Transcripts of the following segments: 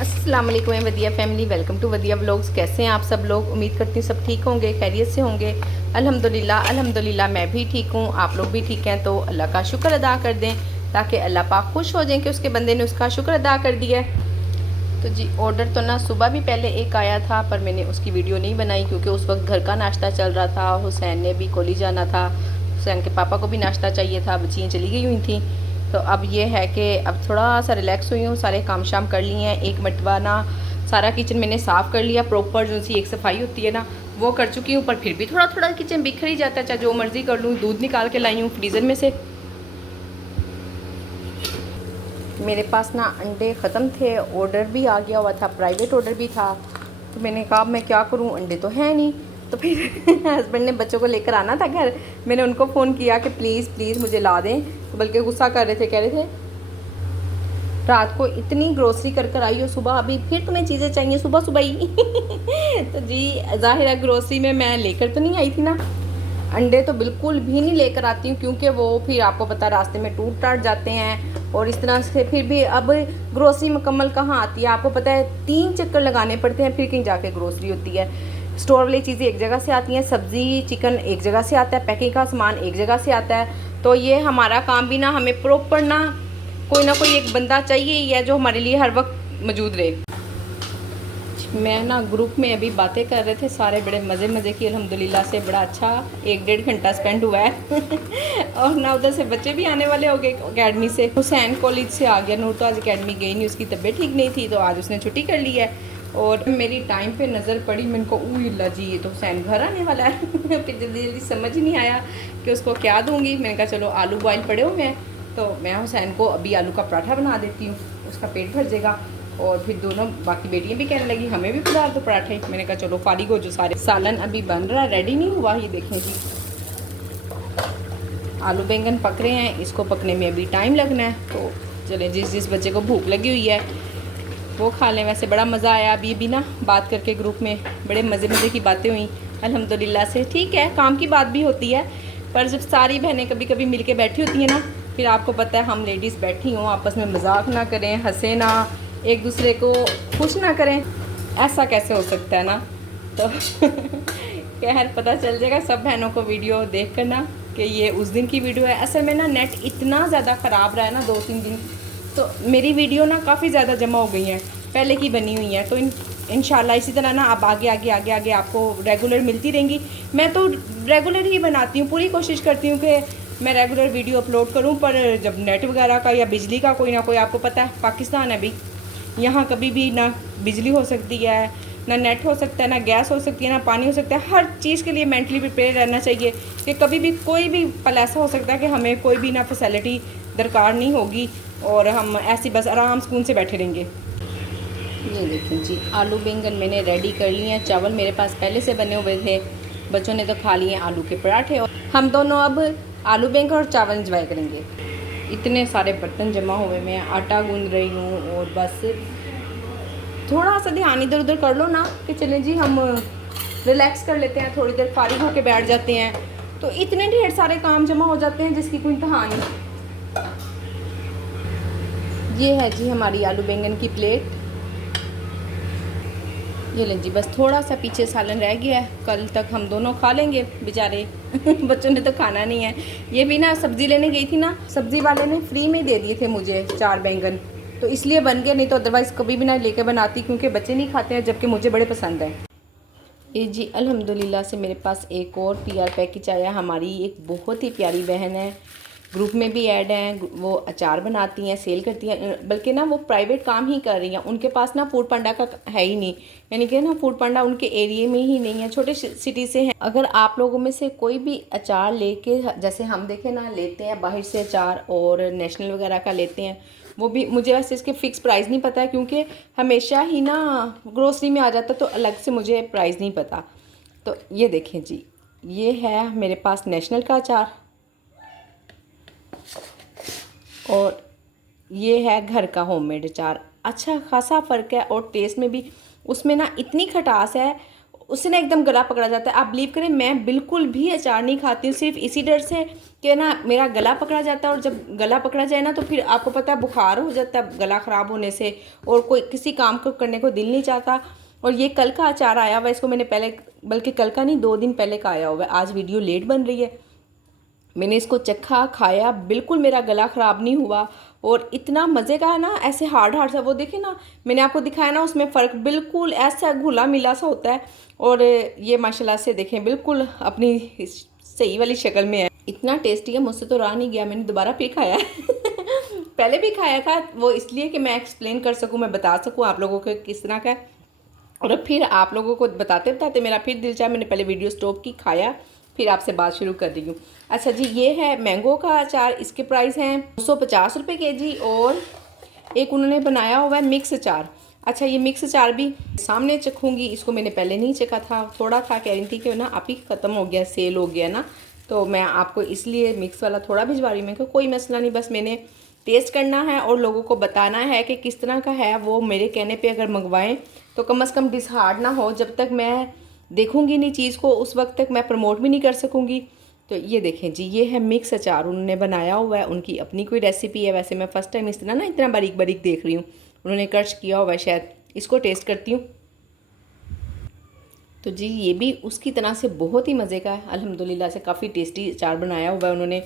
अस्सलाम वालेकुम वदिया family, welcome to वदिया vlogs. कैसे हैं आप सब लोग? उम्मीद करती हूँ सब ठीक होंगे, खैरियत से होंगे। अल्हम्दुलिल्लाह मैं भी ठीक हूँ, आप लोग भी ठीक हैं। तो अल्लाह का शुक्र अदा कर दें ताकि अल्लाह पाक खुश हो जाएं कि उसके बंदे ने उसका शुक्र अदा कर दिया है। तो जी ऑर्डर तो ना सुबह भी पहले एक आया था, पर मैंने उसकी वीडियो नहीं बनाई क्योंकि उस वक्त घर का नाश्ता चल रहा था। हुसैन ने भी कॉलेज जाना था, हुसैन के पापा को भी नाश्ता चाहिए था, बच्चियाँ चली गई हुई थी। तो अब ये है कि अब थोड़ा सा रिलैक्स हुई हूँ, सारे काम शाम कर लिए हैं। एक मटवा ना सारा किचन मैंने साफ़ कर लिया, प्रॉपर जो सी एक सफाई होती है ना वो कर चुकी हूँ। पर फिर भी थोड़ा थोड़ा किचन बिखर ही जाता है, चाहे जो मर्ज़ी कर लूँ। दूध निकाल के लाई हूँ फ्रीज़र में से। मेरे पास ना अंडे ख़त्म थे, ऑर्डर भी आ गया हुआ था, प्राइवेट ऑर्डर भी था। तो मैंने कहा मैं क्या करूं, अंडे तो हैं नहीं। तो फिर हस्बैंड ने बच्चों को लेकर आना था घर, मैंने उनको फ़ोन किया कि प्लीज़ प्लीज़ मुझे ला दें। तो बल्कि गुस्सा कर रहे थे, कह रहे थे रात को इतनी ग्रोसरी कर कर आई हो, सुबह अभी फिर तुम्हें चीज़ें चाहिए सुबह सुबह ही। तो जी ज़ाहिर है ग्रोसरी में मैं लेकर तो नहीं आई थी ना, अंडे तो बिल्कुल भी नहीं लेकर आती हूँ क्योंकि वो फिर आपको पता है रास्ते में टूट टाट जाते हैं। और इस तरह से फिर भी अब ग्रोसरी मुकम्मल कहाँ आती है, आपको पता है 3 चक्कर लगाने पड़ते हैं फिर कहीं जाके ग्रोसरी होती है। स्टोर वाली चीज़ें एक जगह से आती हैं, सब्ज़ी चिकन एक जगह से आता है, पैकिंग का सामान एक जगह से आता है। तो ये हमारा काम भी ना, हमें प्रॉपर ना कोई एक बंदा चाहिए ही है जो हमारे लिए हर वक्त मौजूद रहे। मैं ना ग्रुप में अभी बातें कर रहे थे सारे, बड़े मज़े की अल्हम्दुलिल्लाह से, बड़ा अच्छा 1-1.5 घंटा स्पेंड हुआ है। और ना उधर से बच्चे भी आने वाले हो गए अकेडमी से। हुसैन कॉलेज से आ गया, नूर तो आज अकेडमी गई नहीं, उसकी तबीयत ठीक नहीं थी तो आज उसने छुट्टी कर ली है। और मेरी टाइम पे नज़र पड़ी, मैंने को अल्लाह जी ये तो हुसैन घर आने वाला है। फिर जल्दी जल्दी समझ नहीं आया कि उसको क्या दूँगी। मैंने कहा चलो आलू बॉयल पड़े हुए हैं तो मैं हुसैन को अभी आलू का पराठा बना देती हूँ, उसका पेट भर जाएगा। और फिर दोनों बाकी बेटियां भी कहने लगी हमें भी खुदा दो पराठे। मैंने कहा चलो फारिग हो जो सारे। सालन अभी बन रहा है, रेडी नहीं हुआ। ये देखें जी आलू बैंगन पक रहे हैं, इसको पकने में अभी टाइम लगना है। तो चले जिस जिस बच्चे को भूख लगी हुई है वो खा लें। वैसे बड़ा मज़ा आया अभी भी ना बात करके, ग्रुप में बड़े मज़े की बातें हुई अल्हम्दुलिल्लाह से। ठीक है काम की बात भी होती है, पर जब सारी बहनें कभी कभी मिल के बैठी होती हैं ना, फिर आपको पता है हम लेडीज़ बैठी हों आपस में मजाक ना करें, हंसे ना, एक दूसरे को खुश ना करें, ऐसा कैसे हो सकता है ना। तो खैर पता चल जाएगा सब बहनों को वीडियो देख कर ना कि ये उस दिन की वीडियो है। असल में ना नेट इतना ज़्यादा ख़राब रहा है ना 2-3 दिन, तो मेरी वीडियो ना काफ़ी ज़्यादा जमा हो गई हैं, पहले की बनी हुई हैं। तो इंशाल्लाह इसी तरह ना अब आगे आपको रेगुलर मिलती रहेंगी। मैं तो रेगुलर ही बनाती हूँ, पूरी कोशिश करती हूँ कि मैं रेगुलर वीडियो अपलोड करूँ। पर जब नेट वगैरह का या बिजली का कोई ना कोई, आपको पता है पाकिस्तान है भी, यहाँ कभी भी ना बिजली हो सकती है, ना नेट हो सकता है, ना गैस हो सकती है, ना पानी हो सकता है। हर चीज़ के लिए मेंटली प्रिपेयर रहना चाहिए कि कभी भी कोई भी पल ऐसा हो सकता है कि हमें कोई भी ना फैसिलिटी दरकार नहीं होगी और हम ऐसे बस आराम सुकून से बैठे रहेंगे। ये देखें जी आलू बैंगन मैंने रेडी कर लिए हैं, चावल मेरे पास पहले से बने हुए थे, बच्चों ने तो खा लिए आलू के पराठे। और हम दोनों अब आलू बैंगन और चावल इंजॉय करेंगे। इतने सारे बर्तन जमा हुए, मैं आटा गूंद रही हूँ और बस थोड़ा सा ध्यान इधर उधर कर लो ना कि चलें जी हम रिलैक्स कर लेते हैं, थोड़ी देर फारिग होकर बैठ जाते हैं। तो इतने ढेर सारे काम जमा हो जाते हैं जिसकी कोई इंतहा नहीं। ये है जी हमारी आलू बैंगन की प्लेट। ये लें जी, बस थोड़ा सा पीछे सालन रह गया है, कल तक हम दोनों खा लेंगे बेचारे। बच्चों ने तो खाना नहीं है। ये भी ना सब्ज़ी लेने गई थी ना, सब्ज़ी वाले ने फ्री में दे दिए थे मुझे 4 बैंगन, तो इसलिए बन गए, नहीं तो अदरवाइज़ कभी भी ना लेकर बनाती क्योंकि बच्चे नहीं खाते हैं, जबकि मुझे बड़े पसंद है। ये जी अल्हम्दुलिल्लाह से मेरे पास एक और पीआर पैकेज आया। हमारी एक बहुत ही प्यारी बहन है, ग्रुप में भी ऐड हैं, वो अचार बनाती हैं, सेल करती हैं, बल्कि ना वो प्राइवेट काम ही कर रही हैं। उनके पास ना फूड पांडा का है ही नहीं, यानी कि ना फूड पांडा उनके एरिया में ही नहीं है, छोटे सिटी से हैं। अगर आप लोगों में से कोई भी अचार लेके, जैसे हम देखें ना लेते हैं बाहर से अचार और नेशनल वगैरह का लेते हैं, वो भी मुझे वैसे इसके फ़िक्स प्राइस नहीं पता है क्योंकि हमेशा ही ना ग्रोसरी में आ जाता तो अलग से मुझे प्राइस नहीं पता। तो ये देखें जी, ये है मेरे पास नेशनल का अचार और ये है घर का होममेड अचार। अच्छा खासा फ़र्क है और टेस्ट में भी, उसमें ना इतनी खटास है, उससे ना एकदम गला पकड़ा जाता है। आप बिलीव करें मैं बिल्कुल भी अचार नहीं खाती हूँ, सिर्फ इसी डर से कि ना मेरा गला पकड़ा जाता है, और जब गला पकड़ा जाए ना तो फिर आपको पता है बुखार हो जाता है गला ख़राब होने से, और कोई किसी काम को करने को दिल नहीं चाहता। और ये कल का अचार आया हुआ है, इसको मैंने पहले, बल्कि कल का नहीं 2 दिन पहले का आया हुआ है। आज वीडियो लेट बन रही है, मैंने इसको चखा खाया, बिल्कुल मेरा गला ख़राब नहीं हुआ, और इतना मज़े का है ना, ऐसे हार्ड हार्ड सा, वो देखे ना मैंने आपको दिखाया ना, उसमें फ़र्क बिल्कुल ऐसा घुला मिला सा होता है। और ये माशाल्लाह से देखें बिल्कुल अपनी सही वाली शक्ल में है, इतना टेस्टी है, मुझसे तो रहा नहीं गया, मैंने दोबारा फिर खाया पहले भी खाया था, वो इसलिए कि मैं एक्सप्लेन कर सकूँ, मैं बता सकूँ आप लोगों को किस तरह का है, और फिर आप लोगों को बताते बताते मेरा फिर दिल चाहा, मैंने पहले वीडियो स्टॉप की, खाया, फिर आपसे बात शुरू कर रही हूँ। अच्छा जी, ये है मैंगो का अचार, इसके प्राइस हैं 250 रुपये केजी, और एक उन्होंने बनाया हुआ है मिक्स अचार। अच्छा, ये मिक्स अचार भी सामने चखूँगी, इसको मैंने पहले नहीं चखा था, थोड़ा था, कह रही थी कि ना आप ही ख़त्म हो गया, सेल हो गया ना, तो मैं आपको इसलिए मिक्स वाला थोड़ा भिजवा रही हूँ। मैं कि कोई मसला नहीं, बस मैंने टेस्ट करना है और लोगों को बताना है कि किस तरह का है, वो मेरे कहने पे अगर मंगवाएं तो कम से कम डिसहार्ड ना हो। जब तक मैं देखूंगी नहीं चीज़ को उस वक्त तक मैं प्रमोट भी नहीं कर सकूंगी। तो ये देखें जी, ये है मिक्स अचार, उन्होंने बनाया हुआ है, उनकी अपनी कोई रेसिपी है, वैसे मैं फ़र्स्ट टाइम इस तरह ना इतना बारीक बारीक देख रही हूँ, उन्होंने क्रश किया हुआ है शायद। इसको टेस्ट करती हूँ। तो जी ये भी उसकी तरह से बहुत ही मज़े का है, अल्हम्दुलिल्लाह से काफ़ी टेस्टी अचार बनाया हुआ है उन्होंने।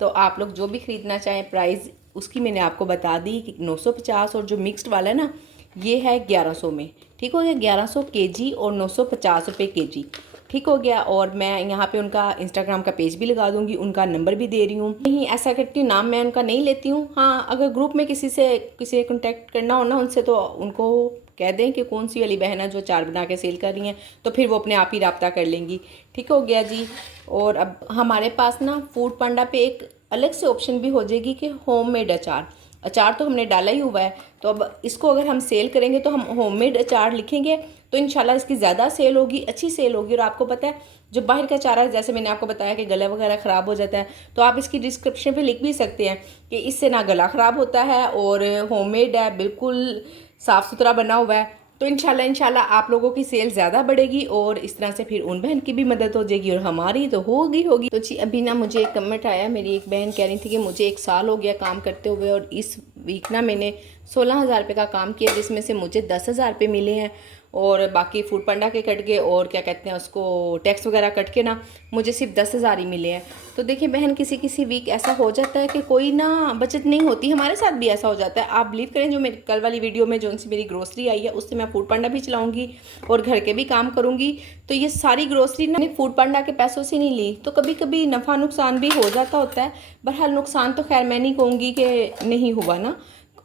तो आप लोग जो भी ख़रीदना चाहें, प्राइस उसकी मैंने आपको बता दी कि 950, और जो मिक्स्ड वाला है ना ये है 1100 में, ठीक हो गया, 1100 केजी और 950 रुपये केजी, ठीक हो गया। और मैं यहाँ पे उनका इंस्टाग्राम का पेज भी लगा दूँगी, उनका नंबर भी दे रही हूँ। नहीं ऐसा करती हूँ, नाम मैं उनका नहीं लेती हूँ, हाँ अगर ग्रुप में किसी से कॉन्टेक्ट करना हो ना उनसे, तो उनको कह दें कि कौन सी वाली बहन है जो अचार बना के सेल कर रही हैं, तो फिर वो अपने आप ही रब्ता कर लेंगी, ठीक हो गया जी। और अब हमारे पास ना फूड पांडा पे एक अलग से ऑप्शन भी हो जाएगी कि होममेड अचार तो हमने डाला ही हुआ है, तो अब इसको अगर हम सेल करेंगे तो हम होममेड अचार लिखेंगे तो इंशाल्लाह इसकी ज़्यादा सेल होगी, अच्छी सेल होगी। और आपको पता है जो बाहर का अचार है, जैसे मैंने आपको बताया कि गला वगैरह ख़राब हो जाता है, तो आप इसकी डिस्क्रिप्शन पे लिख भी सकते हैं कि इससे ना गला ख़राब होता है और होममेड है, बिल्कुल साफ़ सुथरा बना हुआ है। तो इंशाल्लाह आप लोगों की सेल ज़्यादा बढ़ेगी, और इस तरह से फिर उन बहन की भी मदद हो जाएगी, और हमारी तो होगी। तो जी अभी ना मुझे एक कमेंट आया, मेरी एक बहन कह रही थी कि मुझे 1 साल हो गया काम करते हुए, और इस वीक ना मैंने 16,000 रुपये का काम किया, जिसमें से मुझे 10,000 रुपये मिले हैं, और बाकी फूड पांडा के कट गए, और क्या कहते हैं उसको, टैक्स वगैरह कट के ना मुझे सिर्फ 10,000 ही मिले हैं। तो देखिए बहन, किसी वीक ऐसा हो जाता है कि कोई ना बचत नहीं होती, हमारे साथ भी ऐसा हो जाता है। आप बिलीव करें, जो मेरी कल वाली वीडियो में जो सी मेरी ग्रोसरी आई है, उससे मैं फूड पांडा भी चलाऊँगी और घर के भी काम करूँगी, तो ये सारी ग्रोसरी ना फूड पांडा के पैसों से नहीं ली, तो कभी कभी नफ़ा नुकसान भी हो जाता होता है। बहरहाल नुकसान तो खैर मैं नहीं कहूँगी कि नहीं हुआ ना,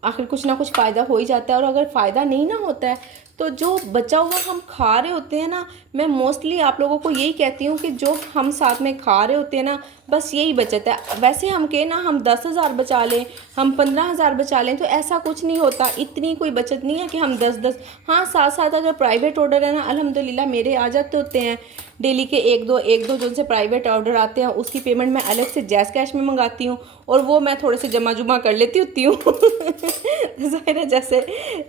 आखिर कुछ ना कुछ फ़ायदा हो ही जाता है। और अगर फ़ायदा नहीं ना होता है तो जो बचा हुआ हम खा रहे होते हैं ना, मैं मोस्टली आप लोगों को यही कहती हूँ कि जो हम साथ में खा रहे होते हैं ना, बस यही बचत है। वैसे हम कहें ना हम 10,000 बचा लें, हम 15,000 बचा लें, तो ऐसा कुछ नहीं होता, इतनी कोई बचत नहीं है कि हम 10-10। हाँ साथ साथ अगर प्राइवेट ऑर्डर है ना, अल्हम्दुलिल्लाह मेरे आ जाते होते हैं डेली के 1-2 जो उनसे प्राइवेट ऑर्डर आते हैं, उसकी पेमेंट मैं अलग से जैज़ कैश में मंगाती हूँ, और वो मैं थोड़े से जमा जुमा कर लेती होती हूँ ज़ाहिर है जैसे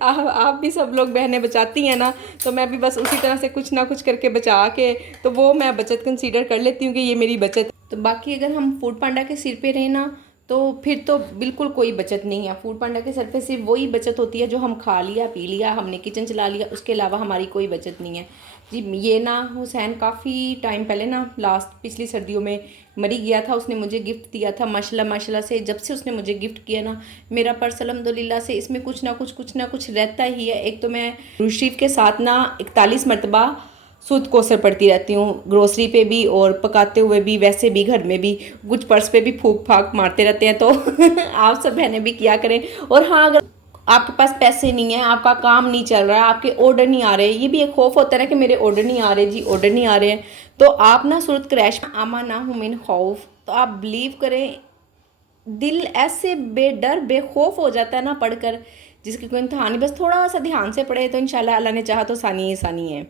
आप भी सब लोग बहनें बचाती हैं ना, तो मैं भी बस उसी तरह से कुछ ना कुछ करके बचा के, तो वो मैं बचत कंसीडर कर लेती हूँ कि ये मेरी बचत। तो बाकी अगर हम फूड पांडा के सिर पे रहें ना, तो फिर तो बिल्कुल कोई बचत नहीं है। फूड पांडा के सर पे सिर्फ वही बचत होती है जो हम खा लिया पी लिया, हमने किचन चला लिया, उसके अलावा हमारी कोई बचत नहीं है जी। ये ना हुसैन काफ़ी टाइम पहले ना, लास्ट पिछली सर्दियों में मरी गया था, उसने मुझे गिफ्ट दिया था माशाल्लाह से। जब से उसने मुझे गिफ्ट किया ना, मेरा पर्स अल्हम्दुलिल्लाह से इसमें कुछ ना कुछ रहता ही है। एक तो मैं रूशीफ के साथ ना 41 मरतबा सूद कोसर पड़ती रहती हूँ, ग्रोसरी पे भी और पकाते हुए भी, वैसे भी घर में भी कुछ पर्स पे भी फूक फाक मारते रहते हैं। तो आप सब बहनें भी किया करें। और हाँ, अगर आपके पास पैसे नहीं है, आपका काम नहीं चल रहा है, आपके ऑर्डर नहीं आ रहे, ये भी एक खौफ होता है ना कि मेरे ऑर्डर नहीं आ रहे जी, ऑर्डर नहीं आ रहे हैं, तो आप ना सूरत क्रैश आमा ना हूँ मिन खौफ, तो आप बिलीव करें दिल ऐसे बेडर बेखौफ हो जाता है ना पढ़कर, जिसकी कोई इंतहा नहीं, बस थोड़ा सा ध्यान से पढ़े तो इंशाल्लाह अल्लाह ने चाहा तो सानी ही सानी है।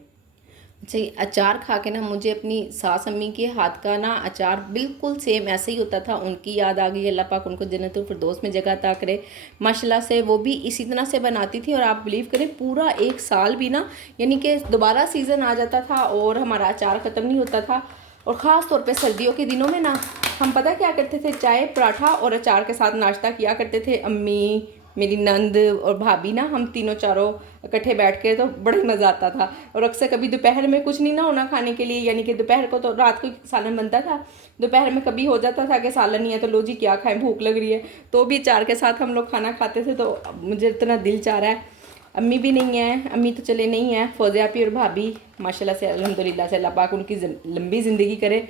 जी, अचार खा के ना मुझे अपनी सास अम्मी के हाथ का ना अचार बिल्कुल सेम ऐसे ही होता था। उनकी याद आ गई, अल्लाह पाक उनको जन्नतुल फिरदौस में जगह अता करे। माशाल्लाह से वो भी इसी तरह से बनाती थी और आप बिलीव करें पूरा एक साल भी ना, यानी कि दोबारा सीज़न आ जाता था और हमारा अचार ख़त्म नहीं होता था। और ख़ास तौर पे सर्दियों के दिनों में ना हम पता क्या करते थे, चाय पराठा और अचार के साथ नाश्ता किया करते थे। अम्मी, मेरी नंद और भाभी ना, हम तीनों चारों इकट्ठे बैठ के, तो बड़ा ही मज़ा आता था। और अक्सर कभी दोपहर में कुछ नहीं ना होना खाने के लिए, यानी कि दोपहर को तो रात को सालन बनता था, दोपहर में कभी हो जाता था कि सालन नहीं है तो लो जी क्या खाएं, भूख लग रही है, तो भी अचार के साथ हम लोग खाना खाते थे। तो मुझे इतना दिल चाह रहा है। अम्मी भी नहीं है, अम्मी तो चले नहीं है, फौजिया आपी और भाभी माशाल्लाह से अल्हम्दुलिल्लाह से, अल्लाह पाक उनकी लंबी ज़िंदगी करे।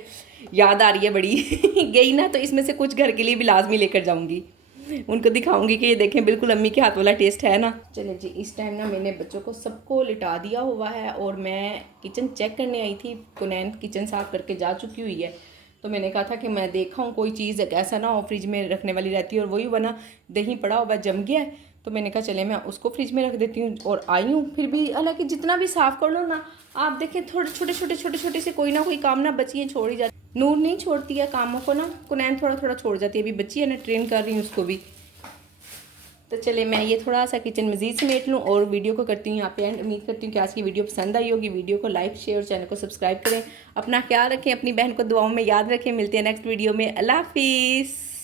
याद आ रही है बड़ी गई ना तो इसमें से कुछ घर के लिए भी लाजमी लेकर जाऊंगी, उनको दिखाऊंगी कि ये देखें बिल्कुल अम्मी के हाथ वाला टेस्ट है ना। चले जी, इस टाइम ना मैंने बच्चों को सबको लिटा दिया हुआ है और मैं किचन चेक करने आई थी। कुनैन किचन साफ़ करके जा चुकी हुई है, तो मैंने कहा था कि मैं देखा हूँ कोई चीज़ ऐसा ना हो फ्रिज में रखने वाली रहती है, और वही बना दही पड़ा हुआ जम गया है, तो मैंने कहा चले मैं उसको फ्रिज में रख देती हूँ। और आई हूँ फिर भी, हालांकि जितना भी साफ़ कर लो ना, आप देखें थोड़े छोटे छोटे से कोई ना कोई काम ना बच्चियाँ छोड़ ही जाती। नूर नहीं छोड़ती है कामों को ना, कुनैन थोड़ा थोड़ा छोड़ जाती है। अभी बच्ची है ना, ट्रेन कर रही हूँ उसको भी। तो चले मैं ये थोड़ा सा किचन मज़ीद समेट लूँ और वीडियो को करती हूँ यहाँ पे एंड। उम्मीद करती हूँ कि आज की वीडियो पसंद आई होगी। वीडियो को लाइक शेयर और चैनल को सब्सक्राइब करें। अपना ख्याल रखें, अपनी बहन को दुआओं में याद रखें। मिलते हैं नेक्स्ट वीडियो में। अल्लाह हाफिज़।